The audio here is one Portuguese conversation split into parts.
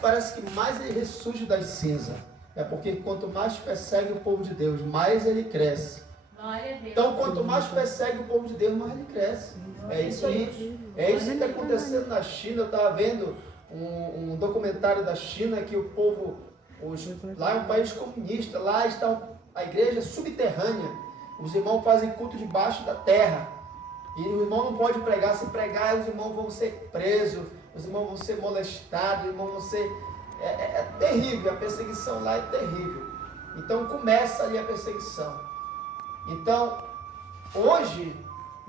parece que mais ele ressurge das cinzas. É porque quanto mais persegue o povo de Deus, mais ele cresce. Então, quanto mais persegue o povo de Deus, mais ele cresce. É isso aí. É isso que está acontecendo na China. Eu estava vendo um documentário da China que o povo, lá é um país comunista, lá está a igreja subterrânea. Os irmãos fazem culto debaixo da terra. E o irmão não pode pregar. Se pregar, os irmãos vão ser presos, os irmãos vão ser molestados, os irmãos vão ser... É terrível, a perseguição lá é terrível. Então começa ali a perseguição. Então, hoje,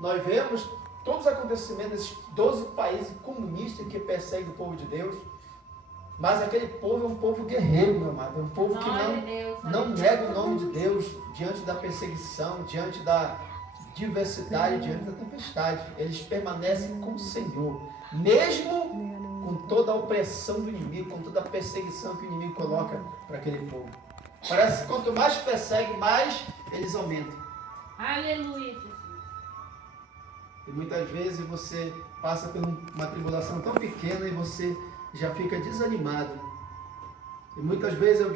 nós vemos todos os acontecimentos desses 12 países comunistas que perseguem o povo de Deus. Mas aquele povo é um povo guerreiro, meu amado. É um povo que não nega o nome de Deus diante da perseguição, diante da diversidade, diante da tempestade. Eles permanecem com o Senhor. Mesmo com toda a opressão do inimigo, com toda a perseguição que o inimigo coloca para aquele povo. Parece que quanto mais persegue, mais eles aumentam. Aleluia, Jesus. E muitas vezes você passa por uma tribulação tão pequena e você já fica desanimado. E muitas vezes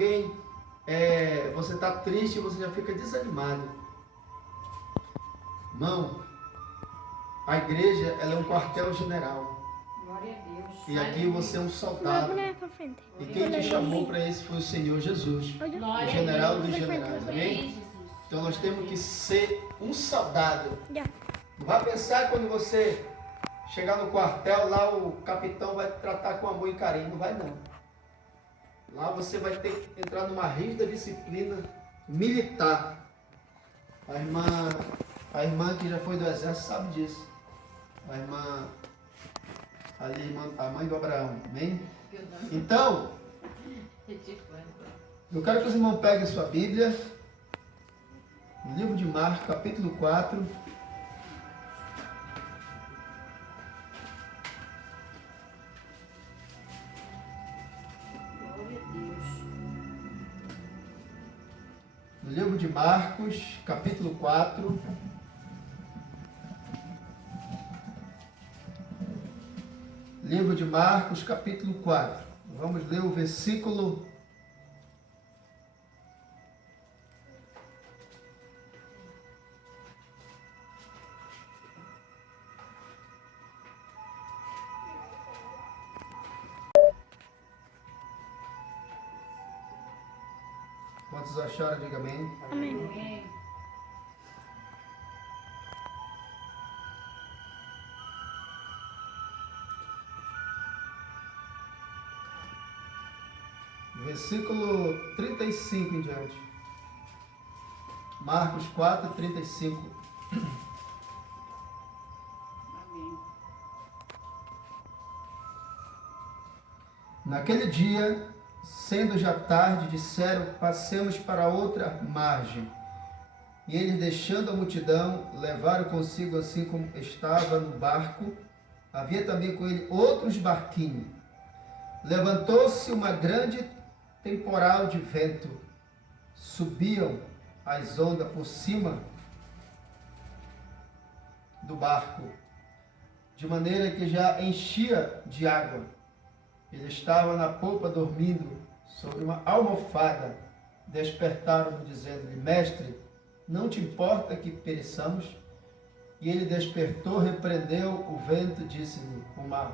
você está triste e você já fica desanimado. Irmão, a igreja ela é um quartel-general. Glória a Deus. E aqui você é um soldado. E quem te chamou para isso foi o Senhor Jesus, o general dos generais. Amém? Então nós temos que ser um soldado. Não vai pensar quando você chegar no quartel, lá o capitão vai te tratar com amor e carinho. Não vai não. Lá você vai ter que entrar numa rígida disciplina militar. A irmã que já foi do exército sabe disso. A irmã a mãe do Abraão. Amém? Então, eu quero que os irmãos peguem sua Bíblia, no livro de Marcos, capítulo 4. No livro de Marcos, capítulo 4. Livro de Marcos, capítulo 4. Vamos ler o versículo... Quantos acharam? Diga amém. Amém. Versículo 35 em diante. Marcos 4, 35. Amém. Naquele dia, sendo já tarde, disseram: passemos para outra margem. E eles, deixando a multidão, levaram consigo assim como estava no barco. Havia também com ele outros barquinhos. Levantou-se uma grande temporal de vento. Subiam as ondas por cima do barco, de maneira que já enchia de água. Ele estava na popa dormindo sobre uma almofada. Despertaram-no, dizendo-lhe: Mestre, não te importa que pereçamos? E ele despertou, repreendeu o vento, disse-lhe o mar: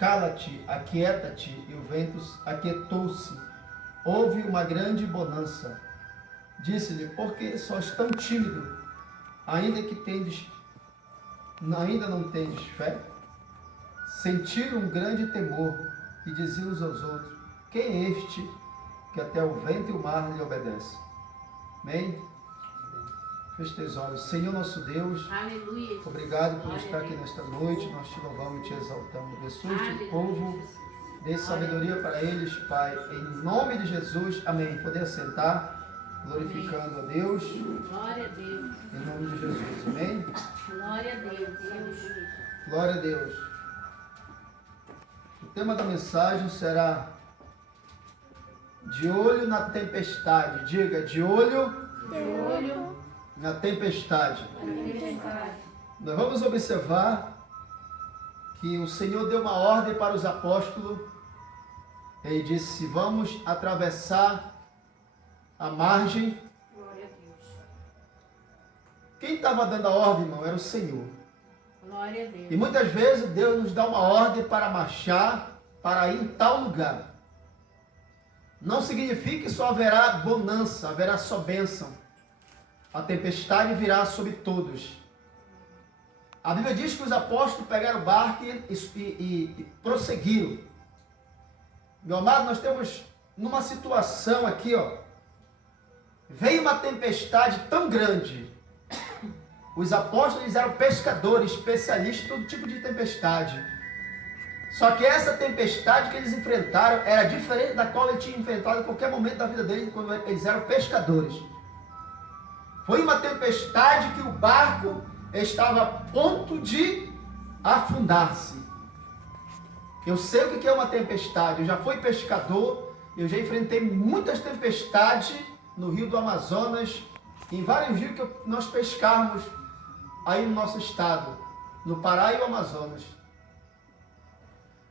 Cala-te, aquieta-te. E o vento aquietou-se. Houve uma grande bonança. Disse-lhe: Por que sois tão tímido? Ainda não tendes fé? Sentiram um grande temor e diziam uns aos outros: Quem é este que até o vento e o mar lhe obedecem? Amém? Feche teus olhos. Senhor nosso Deus, Aleluia. obrigado por estar aqui nesta noite. Nós te louvamos e te exaltamos. Abençoe este povo, dê sabedoria para eles, Pai. Em nome de Jesus, amém. Poder assentar, glorificando a Deus. Glória a Deus. Em nome de Jesus, amém? Glória a Deus. Glória a Deus. O tema da mensagem será de olho na tempestade. Diga, de olho na tempestade. Nós vamos observar que o Senhor deu uma ordem para os apóstolos Ele disse, vamos atravessar a margem. Glória a Deus. Quem estava dando a ordem, irmão, era o Senhor. Glória a Deus. E muitas vezes Deus nos dá uma ordem para marchar, para ir em tal lugar. Não significa que só haverá bonança, haverá só bênção. A tempestade virá sobre todos. A Bíblia diz que os apóstolos pegaram o barco e prosseguiram. Meu amado, nós temos numa situação aqui, ó. Veio uma tempestade tão grande. Os apóstolos eram pescadores, especialistas em todo tipo de tempestade. Só que essa tempestade que eles enfrentaram era diferente da qual eles tinham enfrentado em qualquer momento da vida deles, quando eles eram pescadores. Foi uma tempestade que o barco estava a ponto de afundar-se. Eu sei o que é uma tempestade, eu já fui pescador, eu já enfrentei muitas tempestades no rio do Amazonas, em vários rios que nós pescamos aí no nosso estado, no Pará e o Amazonas.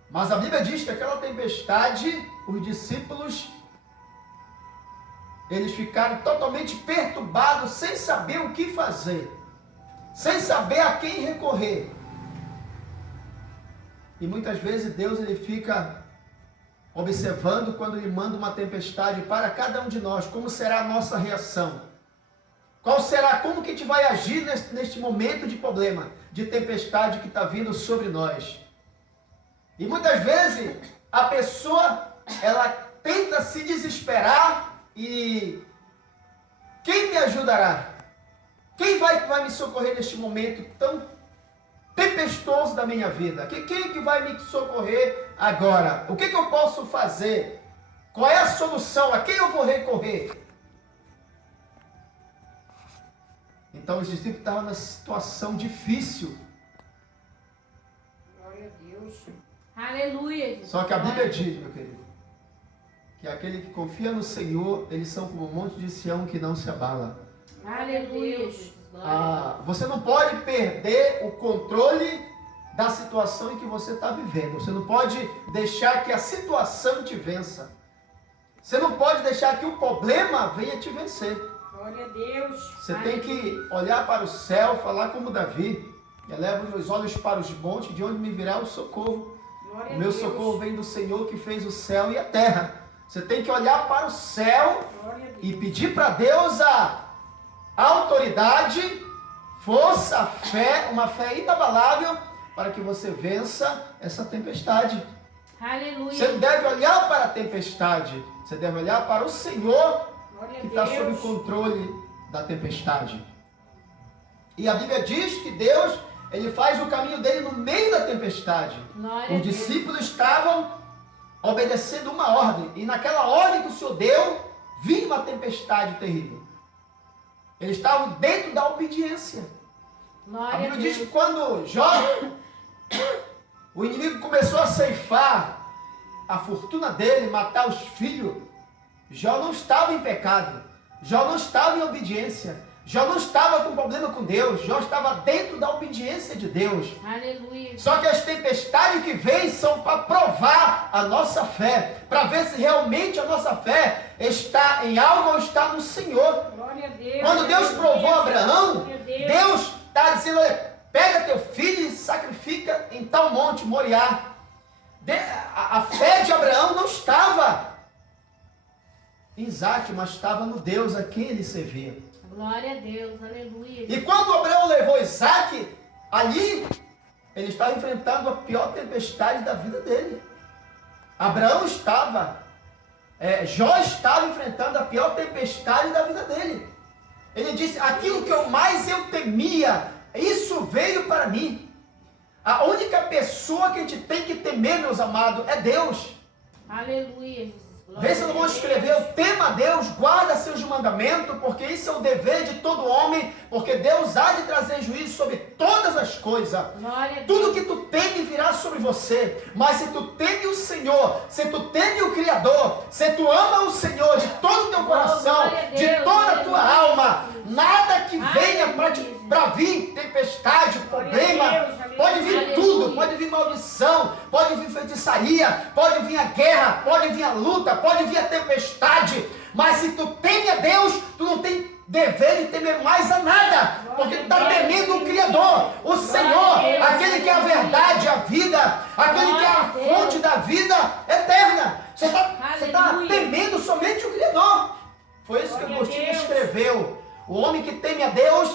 Mas a Bíblia diz que aquela tempestade, os discípulos, eles ficaram totalmente perturbados, sem saber o que fazer, sem saber a quem recorrer. E muitas vezes Deus ele fica observando quando ele manda uma tempestade para cada um de nós, como será a nossa reação. Qual será, como que a gente vai agir neste momento de problema, de tempestade que está vindo sobre nós. E muitas vezes a pessoa, ela tenta se desesperar e quem me ajudará? Quem vai me socorrer neste momento tão tempestuoso da minha vida? Quem que vai me socorrer agora? O que eu posso fazer? Qual é a solução? A quem eu vou recorrer? Então os discípulos estavam numa situação difícil. Glória a Deus. Aleluia, Jesus. Só que a Bíblia diz, meu querido, que aquele que confia no Senhor, eles são como um monte de Sião que não se abala. Aleluia. Você não pode perder o controle da situação em que você está vivendo. Você não pode deixar que a situação te vença. Você não pode deixar que o problema venha te vencer. Glória a Deus. Você tem que olhar para o céu, falar como Davi. Eleva os meus olhos para os montes, de onde me virá o socorro. Glória O meu socorro vem do Senhor que fez o céu e a terra. Você tem que olhar para o céu e pedir para Deus a autoridade, força, fé, uma fé inabalável para que você vença essa tempestade. Aleluia. Você não deve olhar para a tempestade, você deve olhar para o Senhor que está sob o controle da tempestade. E a Bíblia diz que Deus, ele faz o caminho dele no meio da tempestade. Os discípulos estavam obedecendo uma ordem, e naquela ordem que o Senhor deu, vinha uma tempestade terrível. Eles estavam dentro da obediência. A Bíblia diz que quando Jó, o inimigo começou a ceifar a fortuna dele, matar os filhos, Jó não estava em pecado, Jó não estava em obediência, Jó não estava com problema com Deus, Jó estava dentro da obediência de Deus. Aleluia. Só que as tempestades que vêm são para provar a nossa fé, para ver se realmente a nossa fé está em algo ou está no Senhor. Glória a Deus. Quando Deus provou Abraão, Glória a Deus. Deus está dizendo, olha, pega teu filho e sacrifica em tal monte, Moriá. A fé de Abraão não estava em Isaac, mas estava no Deus a quem ele servia. Glória a Deus, aleluia. E quando Abraão levou Isaac, ali ele estava enfrentando a pior tempestade da vida dele. Abraão estava, Jó estava enfrentando a pior tempestade da vida dele. Ele disse, aquilo que mais eu temia, isso veio para mim. A única pessoa que a gente tem que temer, meus amados, é Deus. Aleluia, Jesus. Vê se não vão escrever, tema a Deus, guarda seus mandamentos, porque isso é o dever de todo homem, porque Deus há de trazer juízo sobre todas as coisas. Tudo que tu teme virá sobre você, mas se tu teme o Senhor, se tu teme o Criador, se tu ama o Senhor de todo o teu coração, de toda a tua alma, nada que venha para vir tempestade, problema, pode vir tudo, pode vir maldição, pode vir feitiçaria, pode vir a guerra, pode vir a luta, pode vir a tempestade, mas se tu teme a Deus, tu não tem dever de temer mais a nada, porque tu está temendo o Criador, o Senhor, aquele que é a verdade, a vida, aquele que é a fonte da vida eterna. Você está temendo somente o Criador. Foi isso que Agostinho escreveu. O homem que teme a Deus,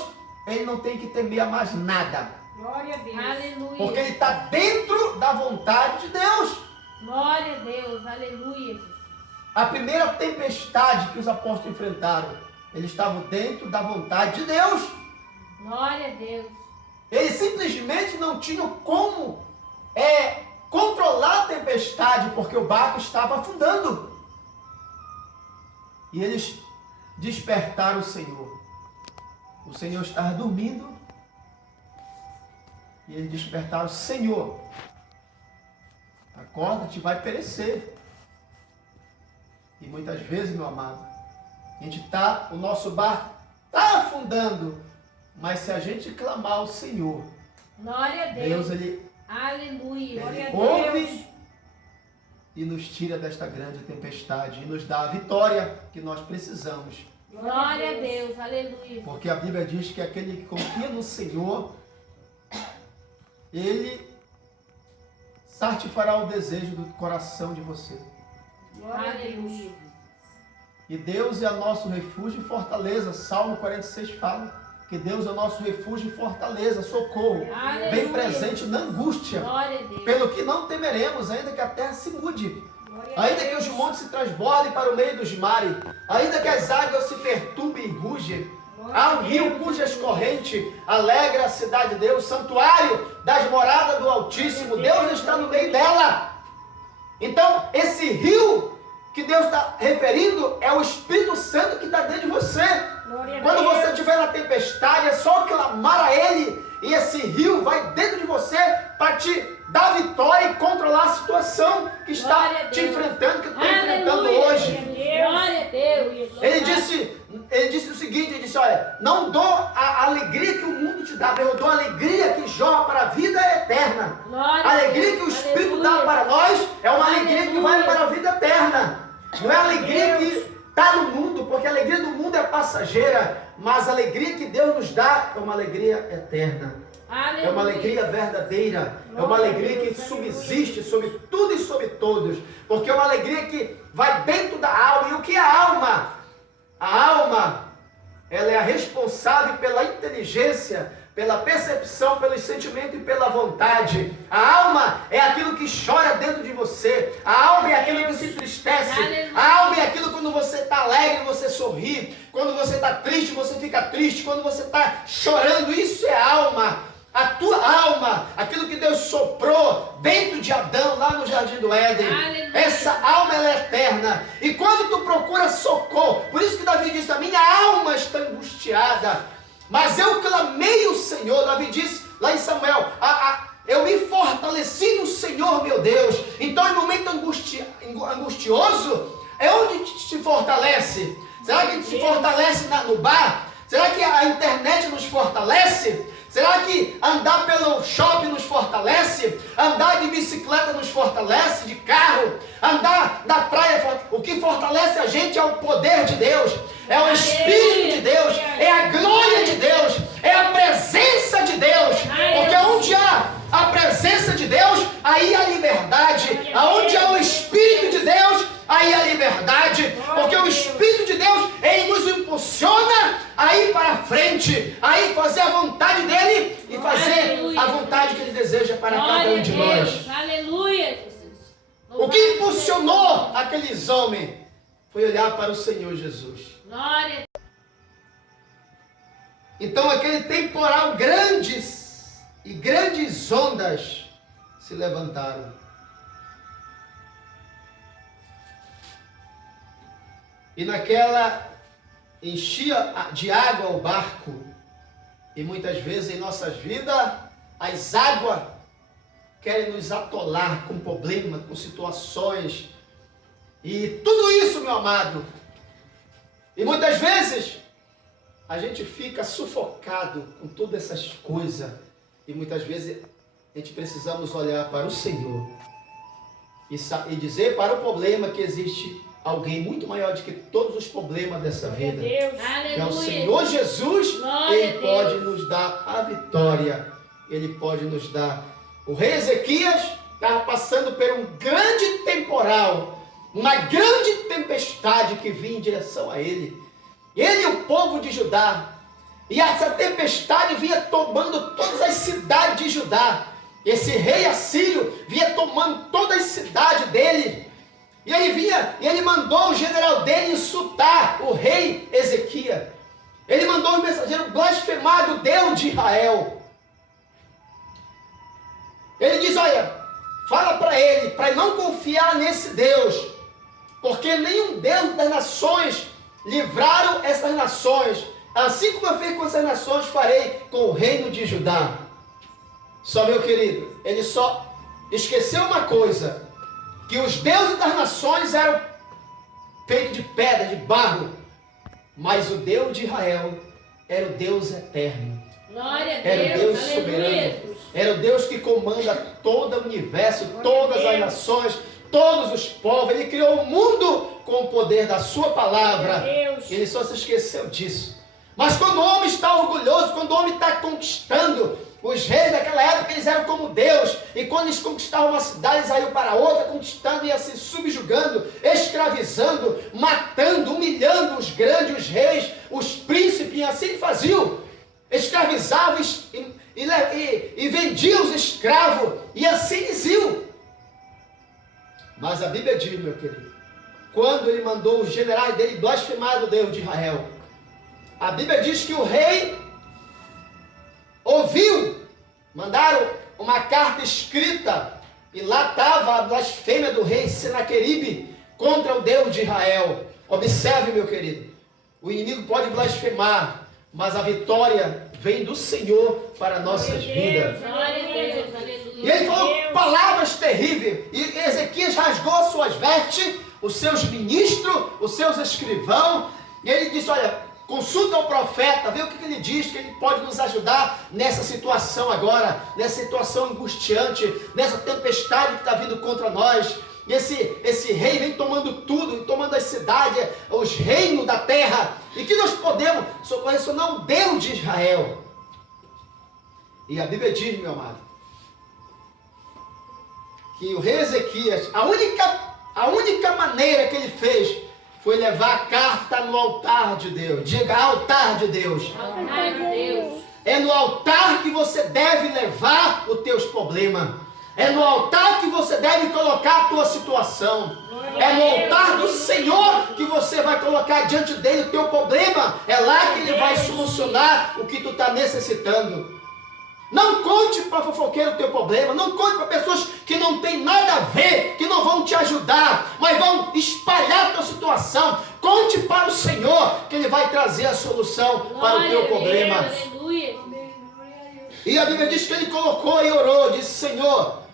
ele não tem que temer a mais nada. Glória a Deus. Aleluia. Porque ele está dentro da vontade de Deus. Glória a Deus. Aleluia. A primeira tempestade que os apóstolos enfrentaram, eles estavam dentro da vontade de Deus. Glória a Deus. Eles simplesmente não tinham como controlar a tempestade, porque o barco estava afundando. E eles despertaram o Senhor. O Senhor estava dormindo. E eles despertaram: Senhor, acorda-te, vai perecer. E muitas vezes, meu amado, o nosso barco está afundando, mas se a gente clamar ao Senhor, glória a Deus, ele aleluia, glória a ouve Deus, e nos tira desta grande tempestade e nos dá a vitória que nós precisamos. Glória a Deus, aleluia. Porque a Bíblia diz que aquele que confia no Senhor, ele satisfará o desejo do coração de você. Glória a Deus. E Deus é o nosso refúgio e fortaleza. Salmo 46 fala que Deus é o nosso refúgio e fortaleza, socorro, aleluia, bem presente na angústia. Glória a Deus. Pelo que não temeremos, ainda que a terra se mude, ainda que os montes se transbordem para o meio dos mares, ainda que as águas se perturbem e rugem. Há um rio cujas correntes alegra a cidade de Deus, santuário das moradas do Altíssimo. Deus está no meio dela. Então, esse rio que Deus está referindo é o Espírito Santo que está dentro de você. Quando você estiver na tempestade, é só clamar a Ele, e esse rio vai dentro de você para te dar vitória e controlar a situação que está te enfrentando, que está enfrentando hoje. Glória a Deus. Ele disse o seguinte, ele disse: olha, não dou a alegria que o mundo te dá, mas eu dou a alegria que jorra para a vida eterna. A alegria que o Espírito dá para nós é uma alegria que vai para a vida eterna. Não é a alegria que está no mundo, porque a alegria do mundo é passageira, mas a alegria que Deus nos dá é uma alegria eterna. É uma alegria verdadeira, é uma alegria que subsiste sobre tudo e sobre todos, porque é uma alegria que vai dentro da alma. E o que é a alma? A alma, ela é a responsável pela inteligência, pela percepção, pelo sentimento e pela vontade. A alma é aquilo que chora dentro de você. A alma é aquilo que se entristece. A alma é aquilo quando você está alegre, você sorri. Quando você está triste, você fica triste. Quando você está chorando, isso é alma. A tua alma, aquilo que Deus soprou dentro de Adão, lá no Jardim do Éden. Aleluia. Essa alma, ela é eterna. E quando tu procura socorro, por isso que Davi disse: a minha alma está angustiada, mas eu clamei o Senhor. Davi disse lá em Samuel: eu me fortaleci no Senhor, meu Deus. Então, em momento angustioso, é onde a gente se fortalece? Será que a gente se fortalece no bar? Será que a internet nos fortalece? Será que andar pelo shopping nos fortalece? Andar de bicicleta nos fortalece? De carro? Andar na praia? O que fortalece a gente é o poder de Deus, é o Espírito de Deus, é a glória de Deus, é a presença de Deus. Porque onde há a presença de Deus, aí há liberdade. Aonde há o Espírito de Deus, aí há liberdade. Porque o Espírito de Deus, ele nos impulsiona a ir para frente, a ir fazer a vontade dele e fazer a vontade que ele deseja para cada um de nós. Aleluia, Jesus. O que impulsionou aqueles homens foi olhar para o Senhor Jesus. Glória. Então aquele temporal grandes ondas se levantaram. E naquela enchia de água o barco. E muitas vezes em nossas vidas, as águas querem nos atolar com problemas, com situações. E tudo isso, meu amado. E muitas vezes a gente fica sufocado com todas essas coisas. E muitas vezes a gente precisamos olhar para o Senhor e dizer para o problema que existe alguém muito maior do que todos os problemas dessa vida. Que é o Senhor Jesus. Ele pode nos dar a vitória. Ele pode nos dar. O rei Ezequias estava passando por um grande temporal, uma grande tempestade que vinha em direção a ele. Ele e o povo de Judá. E essa tempestade vinha tomando todas as cidades de Judá. Esse rei assírio vinha tomando todas as cidades dele. E ele mandou o general dele insultar o rei Ezequias. Ele mandou o mensageiro blasfemar do Deus de Israel. Ele diz, olha, fala para ele não confiar nesse Deus, porque nenhum Deus das nações livraram essas nações. Assim como eu fiz com essas nações, farei com o reino de Judá. Só, meu querido, ele só esqueceu uma coisa, que os deuses das nações eram feitos de pedra, de barro, mas o Deus de Israel era o Deus eterno. Glória a Deus, era o Deus soberano. aleluia. Era o Deus que comanda todo o universo, todas as nações, todos os povos. Ele criou o mundo com o poder da sua palavra. Ele só se esqueceu disso. Mas quando o homem está orgulhoso, quando o homem está conquistando, os reis daquela época, eles eram como Deus. E quando eles conquistavam uma cidade, eles iam para outra, conquistando e assim subjugando, escravizando, matando, humilhando os grandes, os reis, os príncipes, e assim faziam. Escravizavam e vendiam os escravos, e assim diziam. Mas a Bíblia diz, meu querido, quando ele mandou os generais dele blasfemar o Deus de Israel, a Bíblia diz que o rei ouviu, mandaram uma carta escrita, e lá estava a blasfêmia do rei Senaqueribe contra o Deus de Israel. Observe, meu querido, o inimigo pode blasfemar, mas a vitória vem do Senhor para nossas vidas. E ele falou palavras terríveis, e Ezequias rasgou suas vestes, os seus ministros, os seus escrivãos, e ele disse, olha, consulta o profeta, vê o que ele diz, que ele pode nos ajudar nessa situação agora, nessa situação angustiante, nessa tempestade que está vindo contra nós. E esse rei vem tomando tudo, tomando as cidades, os reinos da terra, e que nós podemos socorrer o Deus de Israel. E a Bíblia diz, meu amado, que o rei Ezequias, a única maneira que ele fez foi levar a carta no altar de Deus. Diga, altar de Deus. Altar de Deus. É no altar que você deve levar os teus problemas. É no altar que você deve colocar a tua situação. É no altar do Senhor que você vai colocar diante dele o teu problema. É lá que ele vai solucionar o que tu está necessitando. Não conte para fofoqueiro o teu problema, não conte para pessoas que não tem nada a ver, que não vão te ajudar, mas vão espalhar a tua situação. Conte para o Senhor, que Ele vai trazer a solução para o teu problema. Aleluia. E a Bíblia diz que ele colocou e orou, disse, Senhor,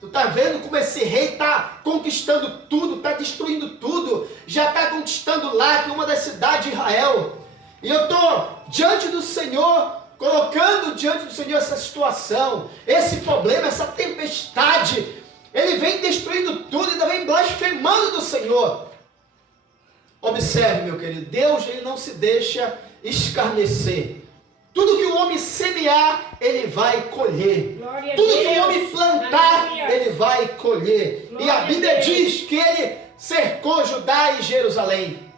tu está vendo como esse rei está conquistando tudo, está destruindo tudo, já está conquistando lá, que é uma das cidades de Israel. E eu estou diante do Senhor, colocando diante do Senhor essa situação, esse problema, essa tempestade. Ele vem destruindo tudo e ainda vem blasfemando do Senhor. Observe, meu querido, Deus ele não se deixa escarnecer. Tudo que o homem semear, ele vai colher. Tudo que o homem plantar, ele vai colher. E a Bíblia diz que ele cercou Judá e Jerusalém.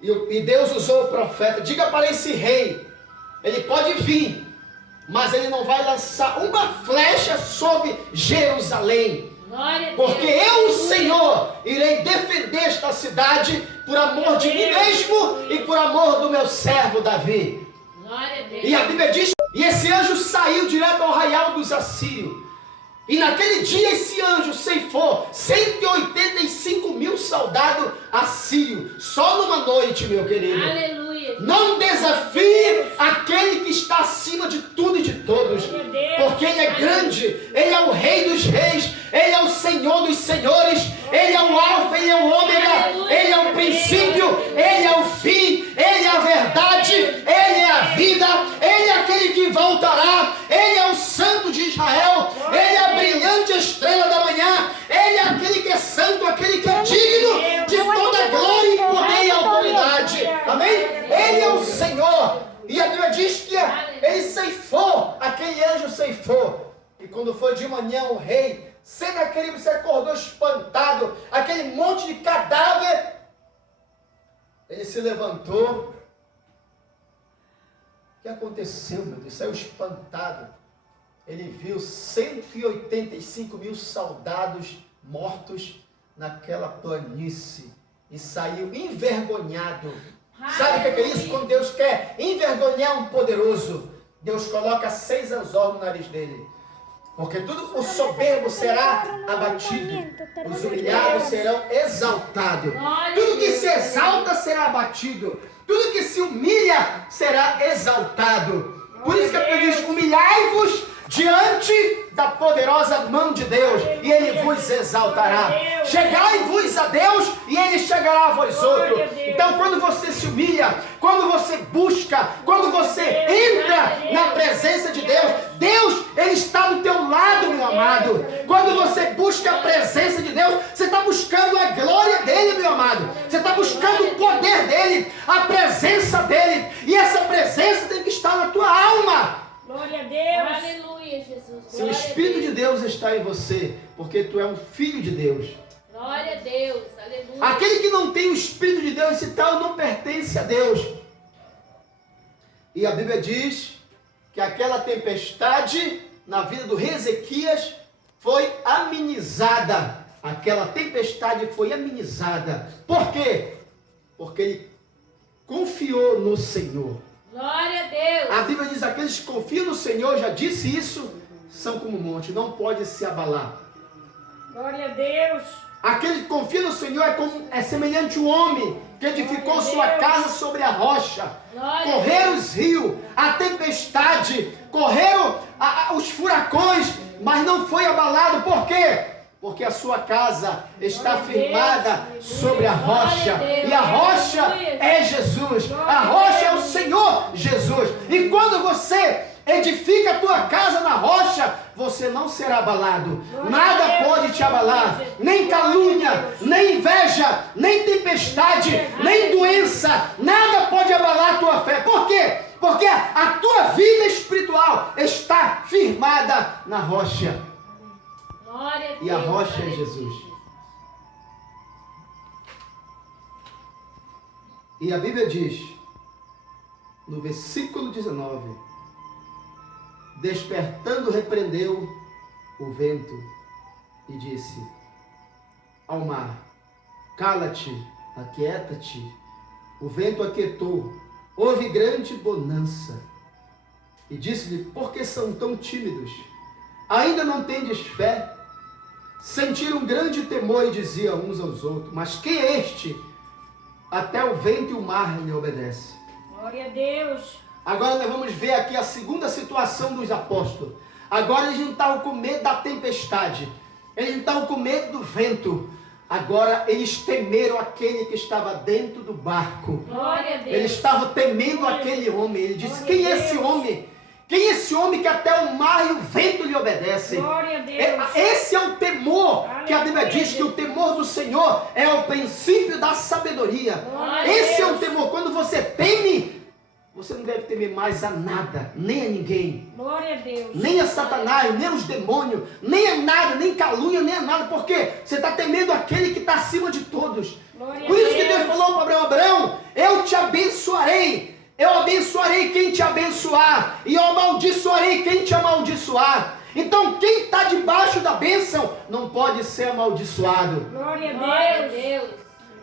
E Deus usou o profeta. Diga para esse rei, ele pode vir, mas ele não vai lançar uma flecha sobre Jerusalém. Porque eu, o Senhor, irei defender esta cidade por amor de mim mesmo e por amor do meu servo Davi. E a Bíblia diz, e esse anjo saiu direto ao arraial dos assírios. E naquele dia esse anjo ceifou 185.000 soldados assírios. Só numa noite, meu querido. Aleluia. Não desafie aquele que está acima de tudo e de todos. Porque Ele é grande. Ele é o Rei dos Reis. Ele é o Senhor dos Senhores. Ele é o Alfa, Ele é o Ômega. Ele é o princípio. Ele é o fim. Ele é a verdade. Ele é a vida. Ele é aquele que voltará. Ele diz que ele ceifou, aquele anjo ceifou. E quando foi de manhã o rei, Senaqueribe se acordou espantado, aquele monte de cadáver, ele se levantou. O que aconteceu, meu Deus? Saiu espantado. Ele viu 185 mil soldados mortos naquela planície e saiu envergonhado. Sabe o que é isso? Quando Deus quer envergonhar um poderoso, Deus coloca 6 anzóis no nariz dele. Porque tudo o soberbo será abatido, os humilhados serão exaltados. Tudo que se exalta será abatido, tudo que se humilha será exaltado. Por isso que a Bíblia diz: humilhai-vos diante da poderosa mão de Deus, e Ele vos exaltará. Chegai-vos a Deus, e Ele chegará a vós outros. Então, quando você se humilha, quando você busca, quando você entra na presença de Deus, Deus, Ele está do teu lado, meu amado. Quando você busca a presença de Deus, você está buscando a glória dEle, meu amado. Você está buscando o poder dEle, a presença dEle, e essa presença tem que estar na tua alma. Glória a Deus. Aleluia, Jesus. Se o Espírito de Deus está em você, porque tu é um filho de Deus. Glória a Deus. Aleluia. Aquele que não tem o Espírito de Deus, esse tal não pertence a Deus. E a Bíblia diz que aquela tempestade na vida do rei Ezequias foi amenizada. Aquela tempestade foi amenizada. Por quê? Porque ele confiou no Senhor. Glória a Deus. A Bíblia diz: aqueles que confiam no Senhor, já disse isso, são como um monte, não pode se abalar. Glória a Deus. Aquele que confia no Senhor é semelhante ao homem que edificou sua casa sobre a rocha. Correram os rios, a tempestade, correram os furacões, mas não foi abalado. Por quê? Porque a sua casa está firmada sobre a rocha. E a rocha é Jesus. A rocha é o Senhor Jesus. E quando você edifica a tua casa na rocha, você não será abalado. Nada pode te abalar. Nem calúnia, nem inveja, nem tempestade, nem doença. Nada pode abalar a tua fé. Por quê? Porque a tua vida espiritual está firmada na rocha. E a rocha é Jesus. E a Bíblia diz, no versículo 19: despertando, repreendeu o vento e disse ao mar: cala-te, aquieta-te. O vento aquietou, houve grande bonança. E disse-lhe: por que são tão tímidos? Ainda não tendes fé? Sentiram grande temor e diziam uns aos outros: mas quem é este? Até o vento e o mar lhe obedecem. Glória a Deus. Agora nós vamos ver aqui a segunda situação dos apóstolos. Agora eles não estavam com medo da tempestade, eles não estavam com medo do vento. Agora eles temeram aquele que estava dentro do barco. Glória a Deus. Eles estavam temendo aquele homem. Ele disse: quem é esse homem? Quem é esse homem que até o mar e o vento lhe obedecem? Glória a Deus. Esse é o temor que a Bíblia diz que o temor do Senhor é o princípio da sabedoria. Esse é o temor. Quando você teme, você não deve temer mais a nada, nem a ninguém. Glória a Deus. Nem a Satanás, nem aos demônios, nem a nada, nem calúnia, nem a nada. Por quê? Você está temendo aquele que está acima de todos. Por isso que Deus falou para Abraão: Abraão, eu te abençoarei. Eu abençoarei quem te abençoar, e eu amaldiçoarei quem te amaldiçoar. Então quem está debaixo da bênção não pode ser amaldiçoado. Glória a Deus.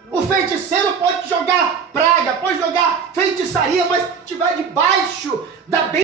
O feiticeiro pode jogar praga, pode jogar feitiçaria, mas se estiver debaixo da bênção